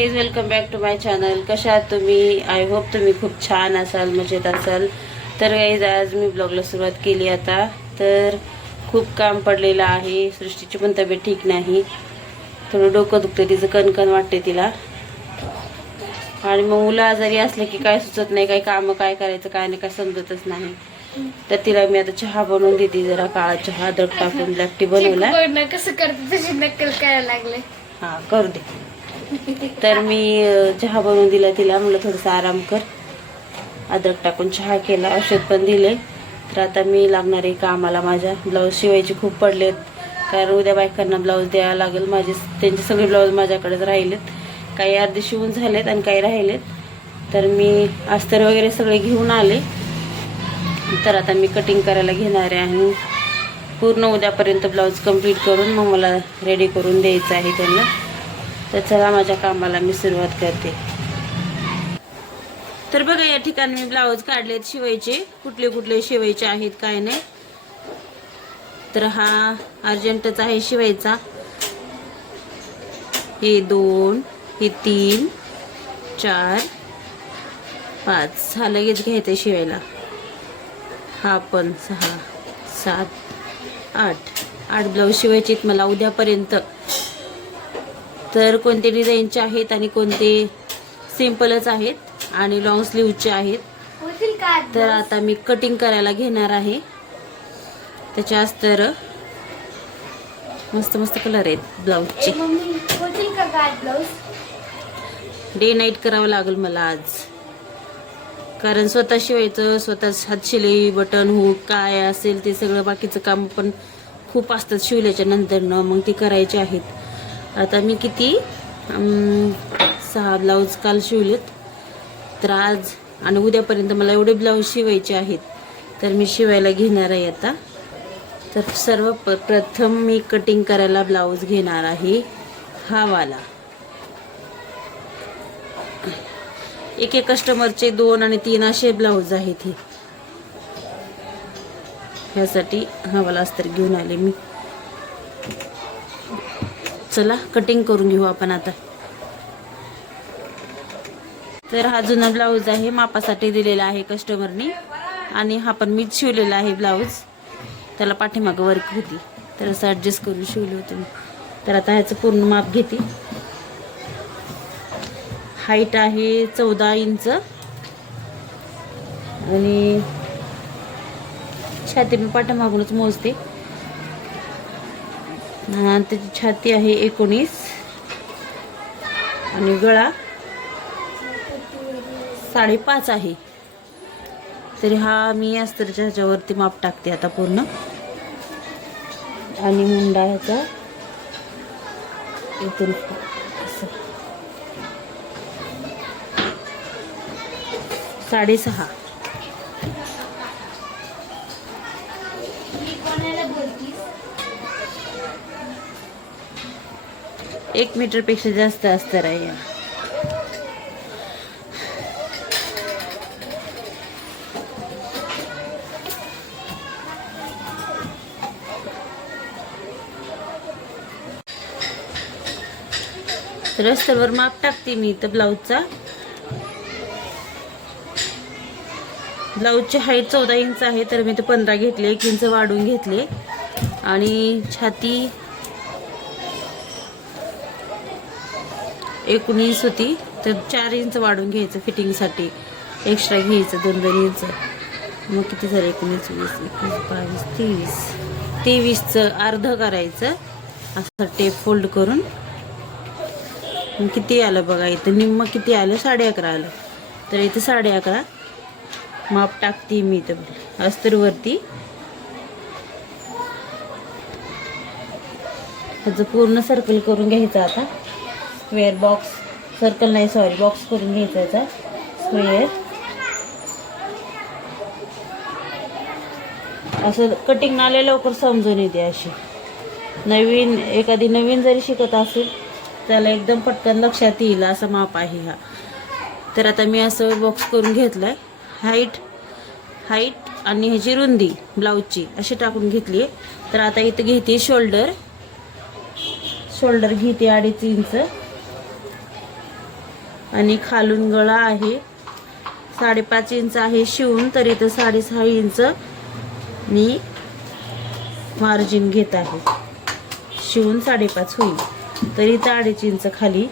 Guys welcome back to my channel कशा आहात तुम्ही? आय होप तुम्ही खूप छान असाल मजेत असाल. तर गाईज आज मी ब्लॉगला सुरुवात केली आता. तर खूप काम पडलेलं आहे. सृष्टीची पण तब्येत ठीक नाही. थोडं डोकं दुखतं तिचं कणकण वाटते तिला. आणि मग मुलं आजारी असले की काय सुचत नाही काही कामं काय करायचं काय नाही काय समजतच नाही. तर तिला मी आता चहा बनवून देते जरा काळा चहा अद्रक टाकून ब्लॅक टी बनवला कसं करते तशी नक्कल करायला लागले. हा करू दे. तर मी चहा बनवून दिला तिला. म्हणलं थोडंसं आराम कर. अद्रक टाकून चहा केला. औषध पण दिले. तर आता मी लागणार आहे कामाला माझ्या. ब्लाऊज शिवायचे खूप पडलेत. कारण उद्या बायकांना ब्लाऊज द्यावा लागेल. माझे त्यांचे सगळे ब्लाऊज माझ्याकडेच राहिलेत. काही अर्धे शिवून झालेत आणि काही राहिलेत. तर मी अस्तर वगैरे सगळे घेऊन आले. तर आता मी कटिंग करायला घेणार आहे. आणि पूर्ण उद्यापर्यंत ब्लाऊज कंप्लीट करून मग मला रेडी करून द्यायचं आहे त्यांना. तर चला माझ्या कामाला मी सुरुवात करते. तर बघा या ठिकाणी मी ब्लाऊज काढलेत शिवायचे. कुठले कुठले शिवायचे आहेत काय नाही. तर हा अर्जंटच आहे शिवायचा. हे दोन हे तीन चार पाच. हा लगेच घ्यायचं शिवायला. हा पण सहा सात आठ. आठ ब्लाऊज शिवायचे मला उद्यापर्यंत. तर कोणते डिझाईनचे आहेत आणि कोणते सिम्पलच आहेत आणि लॉंग स्लीवचे आहेत. तर आता मी कटिंग करायला घेणार आहे. त्याचे अस्तर मस्त मस्त कलर आहेत ब्लाऊजचे डे नाईट करावं लागेल मला आज. कारण स्वतः शिवायचं स्वतः हातशिलाई बटन हुक काय असेल ते सगळं बाकीचं काम पण खूप असतात शिवल्याच्या नंतरनं. मग ते करायचे आहेत. आता मी किती? सहा ब्लाऊज काल शिवलेत. तर आज आणि उद्यापर्यंत मला एवढे ब्लाऊज शिवायचे आहेत तर मी शिवायला घेणार आहे आता. तर सर्व प प्रथम मी कटिंग करायला ब्लाऊज घेणार आहे. हा वाला. एक एक कस्टमरचे दोन आणि तीन असे ब्लाऊज आहेत हे. ह्यासाठी हा वाला अस्तर घेऊन आले मी. चला कटिंग करून घेऊ आपण आता. तर हा जुना ब्लाऊज आहे मापासाठी दिलेला आहे कस्टमरनी आणि हा पण मीच शिवलेला आहे ब्लाऊज त्याला पाठीमागं वर्क होती. तर असं ॲडजस्ट करून शिवलं होतं मी. तर आता ह्याचं पूर्ण माप घेते. हाईट आहे चौदा इंच. आणि छाती मी पाठीमागूनच मोजते. त्याची छाती आहे एकोणीस. आणि गळा साडेपाच आहे. तरी हा मी अस्तरच्या ह्याच्यावरती माप टाकते आता पूर्ण. आणि मुंडा ह्याचा इथून साडेसहा. एक मीटरपेक्षा जास्त अस्तर आहे रस्त्यावर माप टाकते मी तर ब्लाऊजचा. ब्लाऊजची हाईट चौदा इंच आहे तर मी ते पंधरा घेतले एक इंच वाढून घेतले. आणि छाती एकोणीस होती तर चार इंच वाढून घ्यायचं फिटिंगसाठी. एक्स्ट्रा घ्यायचं दोन दोन इंच. मग किती झालं? एकोणीस वीस एकवीस बावीस तेवीस. तेवीसचं अर्ध करायचं. असं टेप फोल्ड करून. मग किती आलं बघा इथं निम्म किती आलं? साडे अकरा आलं. तर इथं साडे अकरा. माप टाकते मी इथं. अस्तरवरती ह्याचं पूर्ण सर्कल करून घ्यायचं आता. स्क्वेअर बॉक्स सर्कल नाही सॉरी बॉक्स करून घ्यायचा याचा. स्क्वेअर असं कटिंग आले लवकर समजून येते अशी. नवीन एखादी नवीन जरी शिकत असेल त्याला एकदम पटकन लक्षात येईल असा माप आहे हा. तर आता मी असं बॉक्स करून घेतलाय. हाईट हाईट आणि ह्याची रुंदी ब्लाऊजची अशी टाकून घेतली तर आता इथं घेते शोल्डर शोल्डर घेते अडीच इंच. आणि खालून गळा आहे. साडेपाच इंच आहे शिवून तर इथं साडेसहा इंच मी मार्जिन घेत आहे. शिवून साडेपाच होईल. तर इथं अडीच इंच खाली.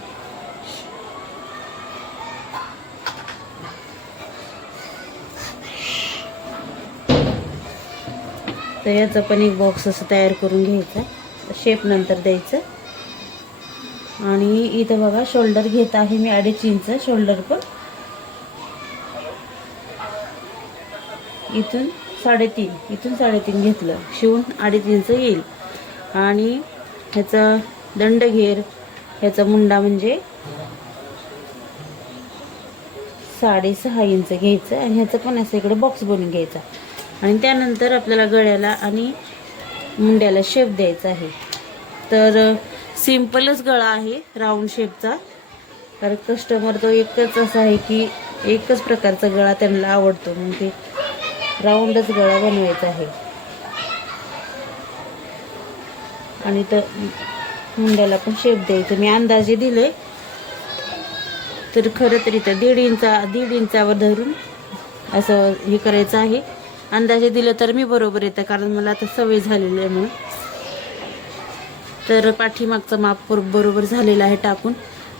तर याचा पण एक बॉक्स असं तयार करून घ्यायचा. शेप नंतर द्यायचं. आणि इथं बघा शोल्डर घेत आहे मी अडीच इंच शोल्डर पण. इथून साडेतीन इथून साडेतीन घेतलं. शिवून अडीच इंच येईल. आणि ह्याचा दंडघेर ह्याचा मुंडा म्हणजे साडेसहा इंच घ्यायचं आणि ह्याचं पण असं इकडे बॉक्स बनवून घ्यायचा. आणि त्यानंतर आपल्याला गळ्याला आणि मुंड्याला शेप द्यायचा आहे. तर सिम्पलच गळा आहे राऊंड शेपचा कारण कस्टमर तो एकच असा आहे की एकच प्रकारचा गळा त्यांना आवडतो. मग ते राऊंडच गळा बनवायचा आहे. आणि तर मुंड्याला पण शेप द्यायचं. मी अंदाजे दिले. तर खरं तर इथं दीड इंचा दीड इंचावर धरून असं हे करायचं आहे. अंदाजे दिलं तर मी बरोबर येतं कारण मला आता सवय झालेली आहे म्हणून. तर पाठीमागचं माप बरोबर झालेलं आहे टाकून.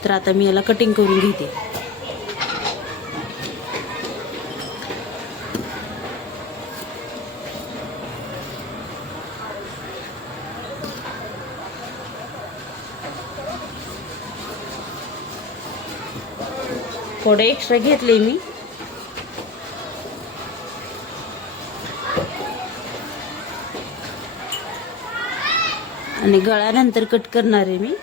तर आता मी याला कटिंग करून घेते. थोडे एक्स्ट्रा घेतले मी. आणि गळ्यानंतर कट करणार आहे मी.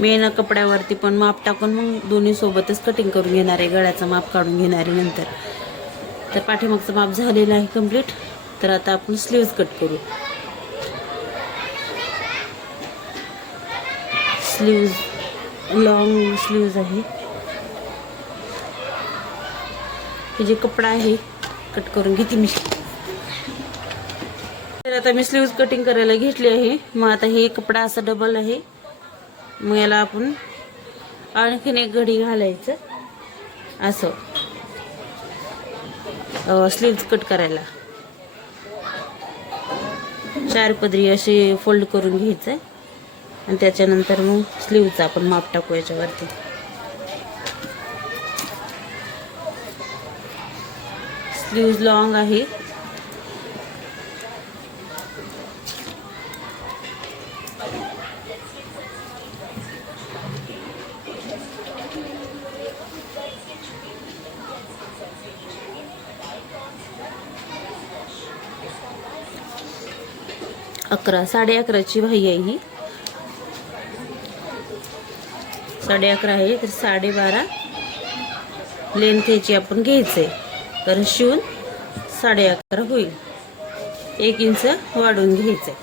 मेन कपड्यावरती पण माप टाकून मग दोन्ही सोबतच कटिंग करून घेणार आहे. गळ्याचं माप काढून घेणार आहे नंतर. तर पाठीमागचं माप झालेलं आहे कंप्लीट तर आता आपण स्लीव्ज कट करू. स्लीव्ज लॉंग स्लीव्ज आहे. हे जे कपडा आहे कट करून घेते मी. तर आता मी स्लीव्ज कटिंग करायला घेतली आहे. मग आता हे कपडा असा डबल आहे. मग याला आपण आणखीन एक घडी घालायचं. असं. स्लीव्ज कट करायला. चार पदरी असे फोल्ड करून घ्यायचं. आणि त्याच्यानंतर मग स्लीवचा आपण माप टाकू याच्यावरती. स्लीव्ज लॉंग आहे. अकरा साडे अकराची भाई आहे ही. साडे अकरा आहे तर साडेबारा लेंथ ह्याची आपण घ्यायचंय. कारण शिवून साडे अकरा होईल. एक इंच वाढून घ्यायचंय.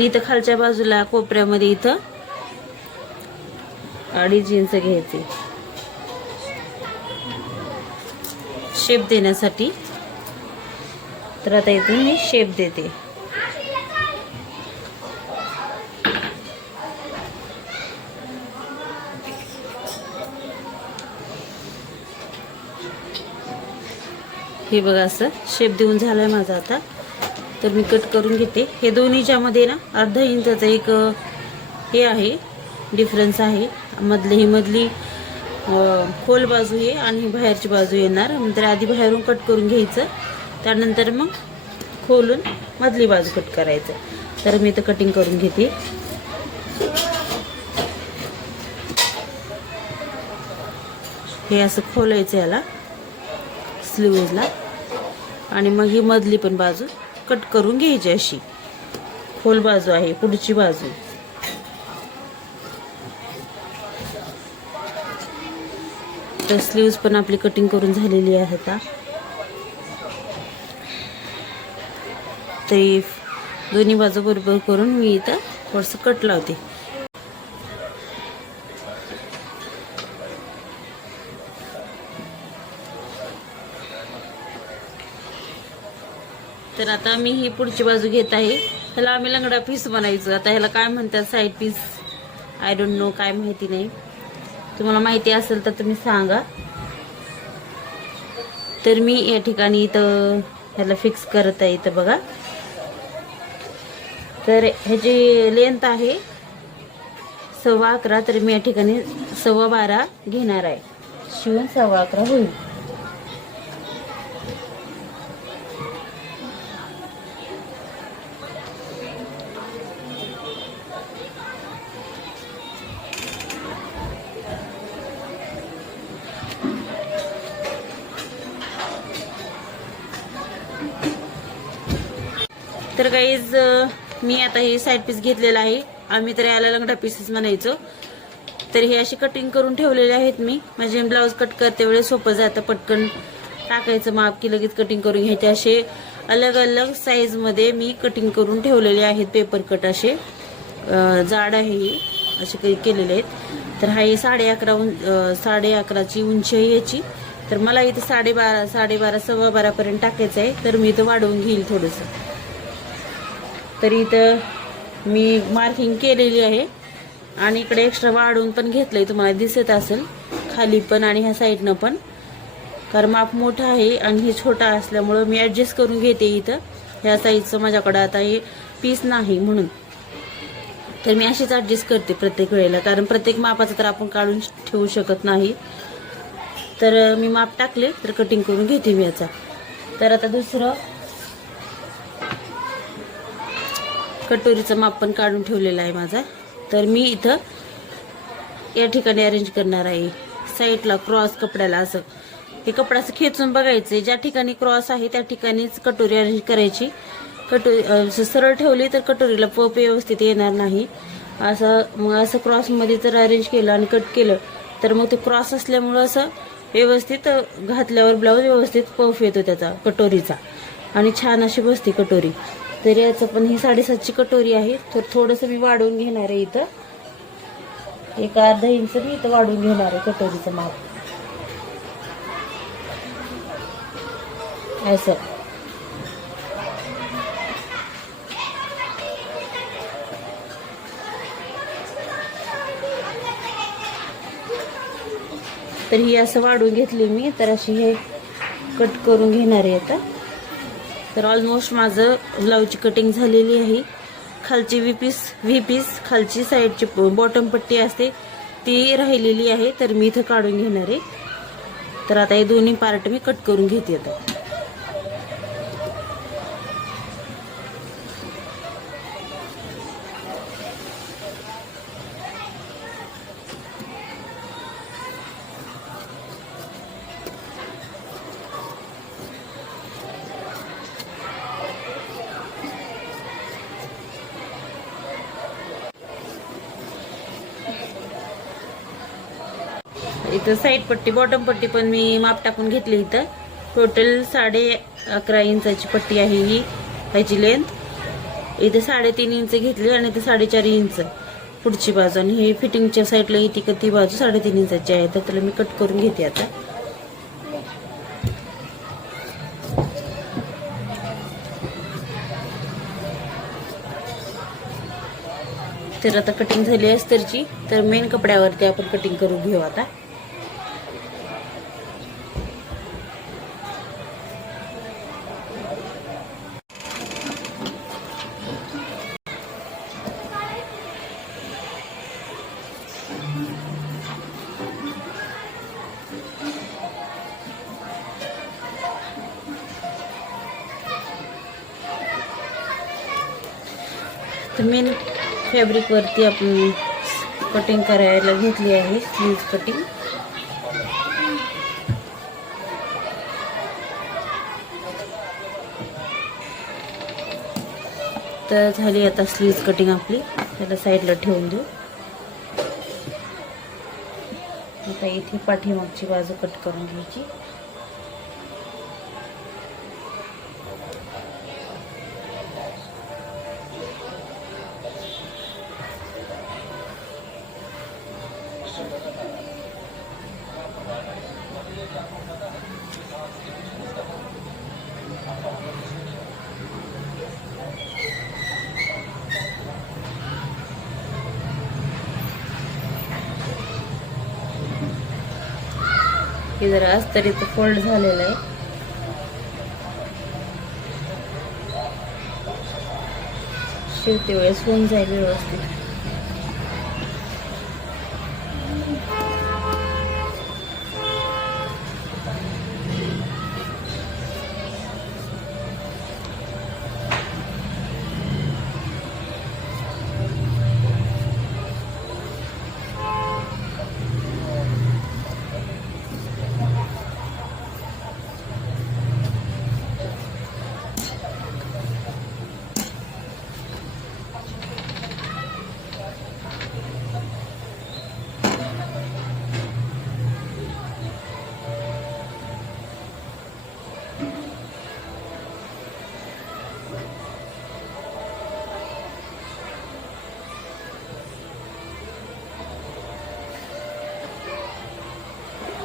आणि इथं खालच्या बाजूला कोपऱ्यामध्ये इथं अडीच इंच घ्यायचे. शेप देण्यासाठी. तर आता इथून मी शेप देते. हे बघा असं शेप देऊन झालाय माझा आता. तर मी कट करून घेते. हे दोन्हीच्यामध्ये ना अर्धा इंचाचा एक हे आहे डिफरन्स आहे. मधली ही मधली खोल बाजू आहे आणि बाहेरची बाजू येणार. नंतर आधी बाहेरून कट करून घ्यायचं. त्यानंतर मग खोलून मधली बाजू कट करायचं. तर मी तर कटिंग करून घेते. हे असं खोलायचं याला स्लीव्हजला आणि मग ही मधली पण बाजू कट करून घ्यायची अशी. खोल बाजू आहे पुढची बाजू. तर स्लीव्ज पण आपली कटिंग करून झालेली आहे आता. ते दोन्ही बाजू बरोबर करून मी इथं थोडंसं कट लावते. तर आता मी ही पुढची बाजू घेत आहे. ह्याला आम्ही लंगडा पीस बनायचो. आता ह्याला काय म्हणतात side piece I don't know काय माहिती नाही. तुम्हाला माहिती असेल तर तुम्ही सांगा. तर मी या ठिकाणी इथं ह्याला फिक्स करत आहे इथं बघा. तर ह्याची लेंथ आहे सव्वा अकरा तर मी या ठिकाणी सव्वा बारा घेणार आहे. शिवून सव्वा अकरा होईल. तर गाईज मी आता हे साईड पीस घेतलेलं आहे. आम्ही तर याला लंगडा पीसेस म्हणायचो. तर हे अशी कटिंग करून ठेवलेले आहेत मी. म्हणजे ब्लाऊज कट करते वेळेस सोपं जातं. पटकन टाकायचं माप की लगेच कटिंग करून घ्यायचे असे. अलग अलग साईजमध्ये मी कटिंग करून ठेवलेले आहेत पेपर कट असे. जाड आहे हे. असे काही केलेले आहेत. तर हा हे साडे अकरा उं साडे अकराची उंची आहे याची. तर मला इथं साडेबारा साडेबारा सव्वा बारापर्यंत टाकायचं आहे. तर मी इथं वाढवून घेईल थोडंसं. तर इथं मी मार्किंग केलेली आहे. आणि इकडे एक्स्ट्रा वाढून पण घेतलंय तुम्हाला दिसत असेल. खाली पण आणि ह्या साईडनं पण. कारण माप मोठा आहे आणि हे छोटा असल्यामुळं मी ॲडजस्ट करून घेते इथं. ह्या साईजचं माझ्याकडं आता हे पीस नाही म्हणून. तर मी अशीच ॲडजस्ट करते प्रत्येक वेळेला. कारण प्रत्येक मापाचं तर आपण काढून ठेवू शकत नाही. तर मी माप टाकले तर कटिंग करून घेते मी याचा. तर आता दुसरं कटोरीचं माप पण काढून ठेवलेलं आहे माझा. तर मी इथं या ठिकाणी अरेंज करणार आहे. साईडला क्रॉस कपड्याला असं. हे कपडा असं खेचून बघायचं. ज्या ठिकाणी क्रॉस आहे त्या ठिकाणीच कटोरी अरेंज करायची. कटोरी असं सरळ ठेवली तर कटोरीला पप व्यवस्थित येणार नाही. असं मग असं क्रॉसमध्ये जर अरेंज केलं आणि कट केलं तर मग ते क्रॉस असल्यामुळं असं व्यवस्थित घातल्यावर ब्लाऊज व्यवस्थित पफ येतो त्याचा कटोरीचा. आणि छान अशी बसते कटोरी. तर याचं पण ही साडेसातची कटोरी आहे. तर थोडंसं मी वाढवून घेणार आहे इथं. एक अर्धा इंच मी इथं वाढवून घेणार आहे कटोरीचं माप. असं. तर ही असं वाढवून घेतली मी. तर अशी हे कट करून घेणार आहे आता. तर ऑलमोस्ट माझं ब्लाऊजची कटिंग झालेली आहे. खालची व्ही पीस व्ही पीस खालची साईडची बॉटम पट्टी असते ती राहिलेली आहे तर मी इथं काढून घेणार आहे. तर आता हे दोन्ही पार्ट मी कट करून घेते आता. इथं साईड पट्टी बॉटम पट्टी पण मी माप टाकून घेतली इथं. टोटल साडे अकरा इंचाची पट्टी आहे ही ह्याची लेंथ इथे साडेतीन इंच घेतली आणि इथे साडेचार इंच पुढची बाजू. आणि हे फिटिंगच्या साईडला येते का ती बाजू साडेतीन इंचाची आहे. तर त्याला मी कट करून घेते आता. तर आता कटिंग झाली अस्तरची. तर मेन कपड्यावरती आपण कटिंग करून घेऊ आता. तर मेन फॅब्रिकवरती आपण कटिंग करायला घेतली आहे स्लीज कटिंग तर झाली आता स्लीव्ज कटिंग आपली. त्याला साईडला ठेवून देऊ. आता इथे पाठीमागची बाजू कट करून घ्यायची. हे जरा आज तरी फोल्ड झालेलं आहे. शिवते वेळेस होऊन जाईल व्यवस्थित.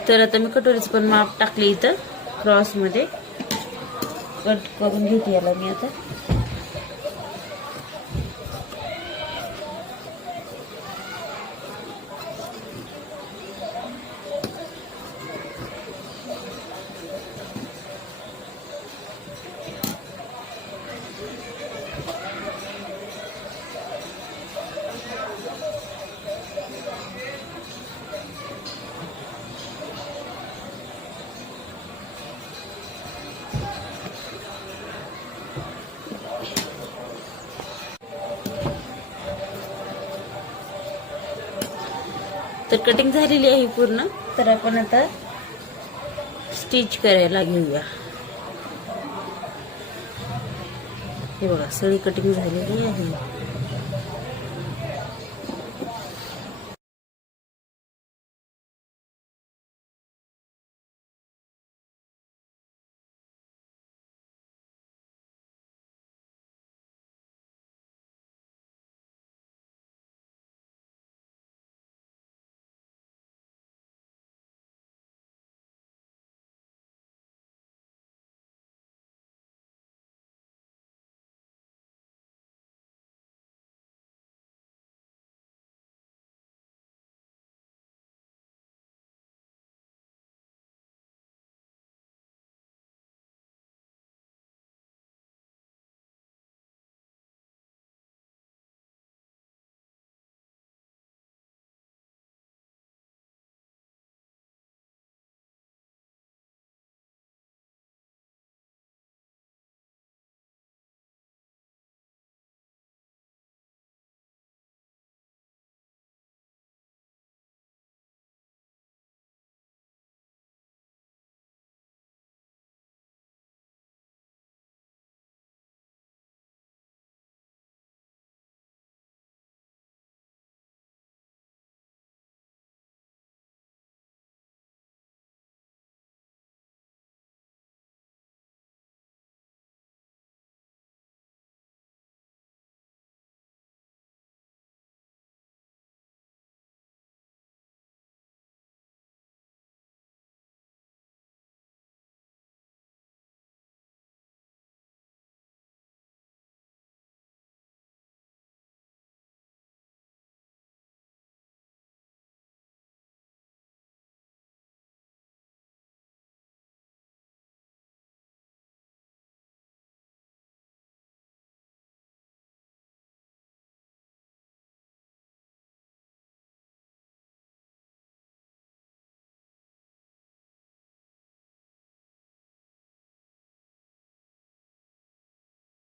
तर आता मी कटोरीचं पण माप टाकले इथं क्रॉसमध्ये. कट करून घेते याला मी आता. तर कटिंग झालेली आहे पूर्ण. तर आपण आता स्टिच करायला घेऊया. हे बघा सगळी कटिंग झालेली आहे.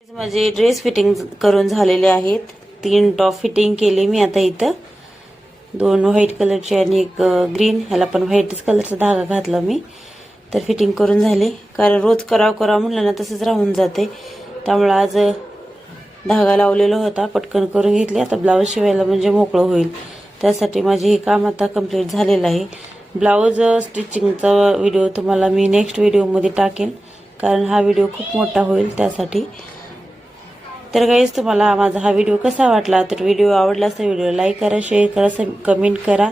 माझे ड्रेस फिटिंग करून झालेले आहेत. तीन टॉप फिटिंग केले मी आता इथं. दोन व्हाईट कलरचे आणि एक ग्रीन ह्याला पण व्हाईटच कलरचा धागा घातला मी. तर फिटिंग करून झाले. कारण रोज कराव करावं म्हणलं ना तसंच राहून जाते. त्यामुळं आज धागा लावलेला होता. पटकन करून घेतले. आता ब्लाऊज शिवायला म्हणजे मोकळं होईल. त्यासाठी माझे हे काम आता कंप्लीट झालेलं आहे. ब्लाऊज स्टिचिंगचा व्हिडिओ तुम्हाला मी नेक्स्ट व्हिडिओमध्ये टाकेन. कारण हा व्हिडिओ खूप मोठा होईल त्यासाठी. तर गाईज तुम्हाला माझा हा व्हिडिओ कसा वाटला? तर व्हिडिओ आवडला तर व्हिडिओ लाईक करा शेअर करा सब कमेंट करा.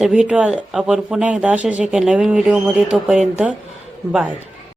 तर भेटू आपण पुन्हा एकदा अशाच एका नवीन व्हिडिओमध्ये तोपर्यंत बाय